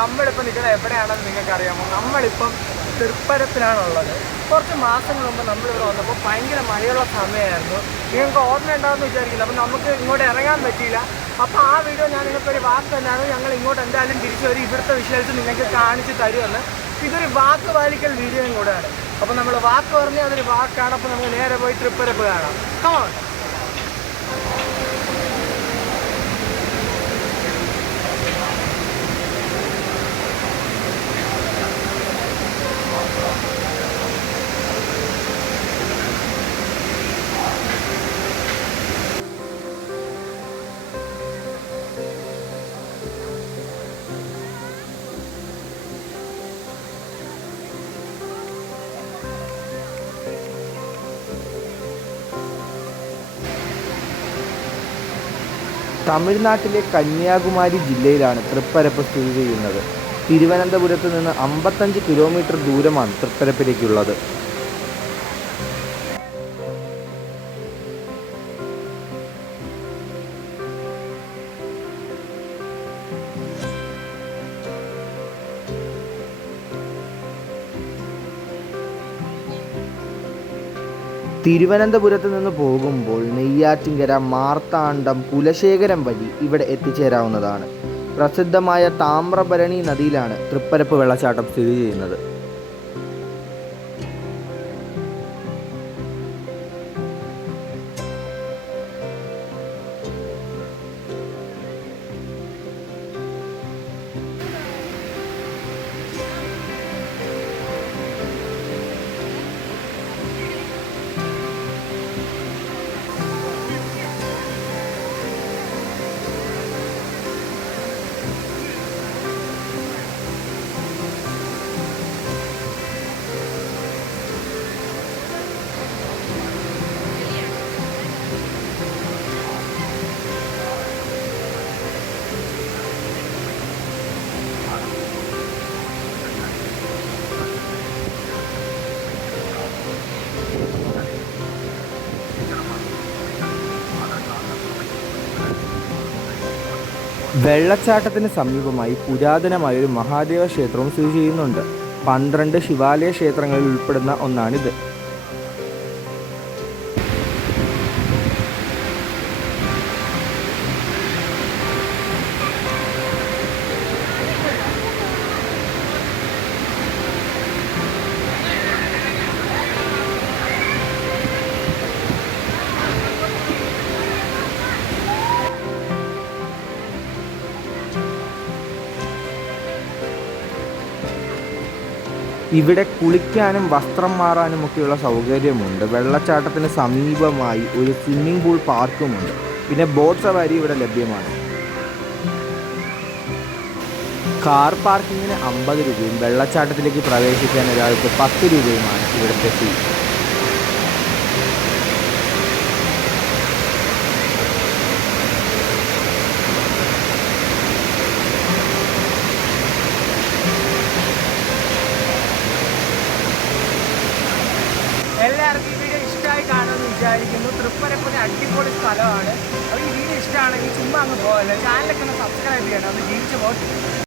നമ്മളിപ്പോൾ നിൽക്കുന്നത് എവിടെയാണെന്ന് നിങ്ങൾക്കറിയാമോ? നമ്മളിപ്പം തൃപ്പരത്തിലാണുള്ളത്. കുറച്ച് മാസങ്ങൾ മുമ്പ് നമ്മളിവിടെ വന്നപ്പോൾ ഭയങ്കര മഴയുള്ള സമയമായിരുന്നു. നിങ്ങൾക്ക് ഓർമ്മയുണ്ടാവുമെന്ന് വിചാരിക്കില്ല. അപ്പോൾ നമുക്ക് ഇങ്ങോട്ട് ഇറങ്ങാൻ പറ്റിയില്ല. അപ്പോൾ ആ വീഡിയോ ഞാൻ നിങ്ങൾക്കൊരു വാക്ക് തന്നെയാണ്, ഞങ്ങൾ ഇങ്ങോട്ട് എന്തായാലും തിരിച്ചു വരും, ഇവിടുത്തെ വിഷ്വൽസ് നിങ്ങൾക്ക് കാണിച്ച് തരുമെന്ന്. ഇതൊരു വാക്ക് പാലിക്കൽ വീഡിയോയും കൂടെയാണ്. അപ്പോൾ നമ്മൾ വാക്ക് പറഞ്ഞാൽ അതൊരു വാക്കാണ്. അപ്പോൾ നമുക്ക് നേരെ പോയി തൃപ്പരപ്പ് കാണാം. കമോൺ. തമിഴ്നാട്ടിലെ കന്യാകുമാരി ജില്ലയിലാണ് തൃപ്പരപ്പ് സ്ഥിതി ചെയ്യുന്നത്. തിരുവനന്തപുരത്ത് നിന്ന് 55 കിലോമീറ്റർ ദൂരമാണ് തൃപ്പരപ്പിലേക്കുള്ളത്. തിരുവനന്തപുരത്ത് നിന്ന് പോകുമ്പോൾ നെയ്യാറ്റിൻകര, മാർത്താണ്ഡം, കുലശേഖരം വഴി ഇവിടെ എത്തിച്ചേരാവുന്നതാണ്. പ്രസിദ്ധമായ താമ്രഭരണി നദിയിലാണ് തൃപ്പരപ്പ് വെള്ളച്ചാട്ടം സ്ഥിതി ചെയ്യുന്നത്. വെള്ളച്ചാട്ടത്തിന് സമീപമായി പുരാതനമായൊരു മഹാദേവ ക്ഷേത്രവും സ്ഥിതി ചെയ്യുന്നുണ്ട്. 12 ശിവാലയ ക്ഷേത്രങ്ങളിൽ ഉൾപ്പെടുന്ന ഒന്നാണിത്. ഇവിടെ കുളിക്കാനും വസ്ത്രം മാറാനുമൊക്കെയുള്ള സൗകര്യമുണ്ട്. വെള്ളച്ചാട്ടത്തിന് സമീപമായി ഒരു സ്വിമ്മിംഗ് പൂൾ പാർക്കുമുണ്ട്. പിന്നെ ബോട്ട് സവാരി ഇവിടെ ലഭ്യമാണ്. കാർ പാർക്കിങ്ങിന് 50 രൂപയും വെള്ളച്ചാട്ടത്തിലേക്ക് പ്രവേശിക്കാൻ ഒരാൾക്ക് 10 രൂപയുമാണ് ഇവിടുത്തെ ഫീ. എല്ലാവർക്കും ഈ വീഡിയോ ഇഷ്ടമായി കാണുമെന്ന് വിചാരിക്കുന്നു. തൃപ്പരപ്പ് ഒരു അടിപൊളി സ്ഥലമാണ്. അപ്പോൾ ഈ വീഡിയോ ഇഷ്ടമാണെങ്കിൽ ചുമ്മാ അങ്ങ് പോകല്ലേ, ചാനലൊക്കെ ഒന്ന് സബ്സ്ക്രൈബ് ചെയ്യണം. ഒന്ന് ജീവിച്ച് പോകട്ടെ.